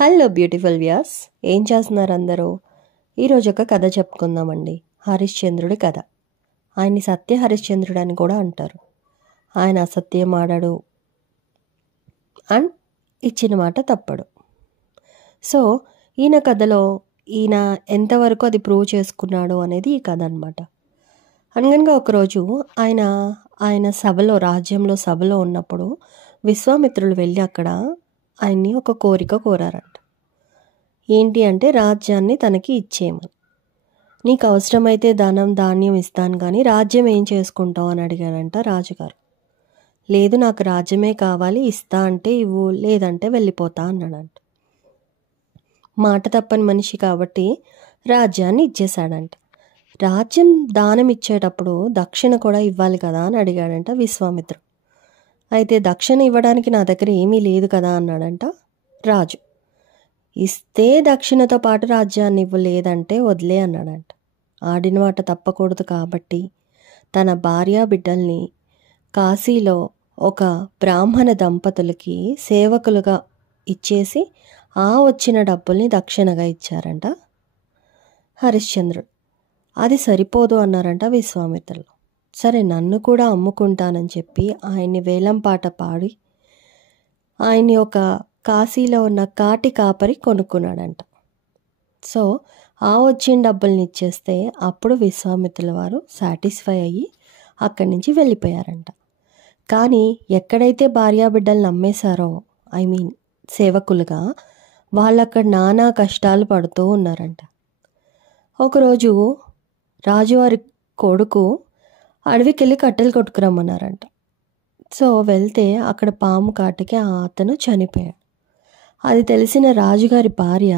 Hello beautiful viewers, ఏం చేస్తున్నారు అందరూ? ఈరోజు ఒక కథ చెప్పుకుందామండి. హరిశ్చంద్రుడి కథ. ఆయన్ని సత్య హరిశ్చంద్రుడు అని కూడా అంటారు. ఆయన అసత్యం ఆడడు అండ్ ఇచ్చిన మాట తప్పడు. సో ఈయన కథలో ఈయన ఎంతవరకు అది ప్రూవ్ చేసుకున్నాడు అనేది ఈ కథ అనమాట. అనగనగా ఒకరోజు ఆయన సభలో, రాజ్యంలో సభలో ఉన్నప్పుడు విశ్వామిత్రులు వెళ్ళి అక్కడ ఆయన్ని ఒక కోరిక కోరారంట. ఏంటి అంటే, రాజ్యాన్ని తనకి ఇచ్చేయమని. నీకు అవసరమైతే ధనం ధాన్యం ఇస్తాను కానీ రాజ్యం ఏం చేసుకుంటావు అని అడిగారంట రాజుగారు. లేదు, నాకు రాజ్యమే కావాలి, ఇస్తా అంటే ఇవ్వు, లేదంటే వెళ్ళిపోతా అన్నాడంట. మాట తప్పని మనిషి కాబట్టి రాజ్యాన్ని ఇచ్చేశాడంట. రాజ్యం దానం ఇచ్చేటప్పుడు దక్షిణ కూడా ఇవ్వాలి కదా అని అడిగాడంట విశ్వామిత్రుడు. అయితే దక్షిణ ఇవ్వడానికి నా దగ్గర ఏమీ లేదు కదా అన్నాడంట రాజు. ఇస్తే దక్షిణతో పాటు రాజ్యాన్ని ఇవ్వలేదంటే వదిలే అన్నాడంట. ఆడిన మాట తప్పకూడదు కాబట్టి తన భార్యా బిడ్డల్ని కాశీలో ఒక బ్రాహ్మణ దంపతులకి సేవకులుగా ఇచ్చేసి ఆ వచ్చిన డబ్బుల్ని దక్షిణగా ఇచ్చారంట హరిశ్చంద్రుడు. అది సరిపోదు అన్నారంట విశ్వామిత్రులు. సరే, నన్ను కూడా అమ్ముకుంటానని చెప్పి ఆయన్ని వేలంపాట పాడి ఆయన్ని ఒక కాశీలో ఉన్న కాటి కాపరి కొనుక్కున్నాడంట. సో ఆ వచ్చిన డబ్బుల్ని ఇచ్చేస్తే అప్పుడు విశ్వామిత్రుల వారు సాటిస్ఫై అయ్యి అక్కడి నుంచి వెళ్ళిపోయారంట. కానీ ఎక్కడైతే భార్యాబిడ్డలు నమ్మేశారో, సేవకులుగా, వాళ్ళు అక్కడ నానా కష్టాలు పడుతూ ఉన్నారంట. ఒకరోజు రాజువారి కొడుకు అడవికి వెళ్ళి కట్టెలు కొట్టుకురమ్మన్నారంట. సో వెళ్తే అక్కడ పాము కాటికి అతను చనిపోయాడు. అది తెలిసిన రాజుగారి భార్య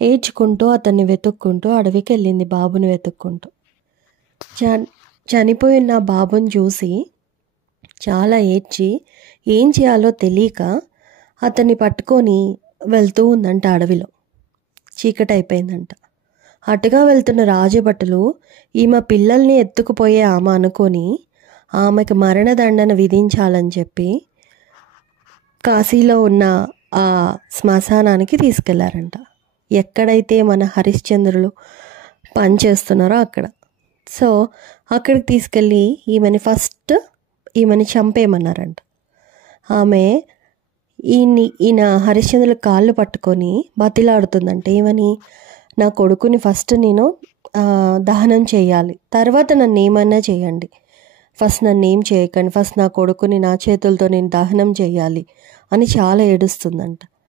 ఏడ్చుకుంటూ అతన్ని వెతుక్కుంటూ అడవికి వెళ్ళింది, బాబుని వెతుక్కుంటూ. చనిపోయిన బాబుని చూసి చాలా ఏడ్చి ఏం చేయాలో తెలియక అతన్ని పట్టుకొని వెళ్తూ ఉందంట అడవిలో. చీకటి అయిపోయిందంట. అటుగా వెళ్తున్న రాజభటులు ఈమె పిల్లల్ని ఎత్తుకుపోయే ఆమె అనుకొని ఆమెకు మరణదండన విధించాలని చెప్పి కాశీలో ఉన్న ఆ శ్మశానానికి తీసుకెళ్లారంట. ఎక్కడైతే మన హరిశ్చంద్రులు పనిచేస్తున్నారో అక్కడ. సో అక్కడికి తీసుకెళ్ళి ఈమెని చంపేయమన్నారంట. ఆమె ఈయన హరిశ్చంద్రుల కాళ్ళు పట్టుకొని బతిలాడుతుందంట. ఏమని, నా కొడుకుని ఫస్ట్ నేను దహనం చేయాలి, తర్వాత నన్ను ఏమన్నా చేయండి, ఫస్ట్ నన్ను ఏం చేయకండి, ఫస్ట్ నా కొడుకుని నా చేతులతో నేను దహనం చేయాలి అని చాలా ఏడుస్తుందంట.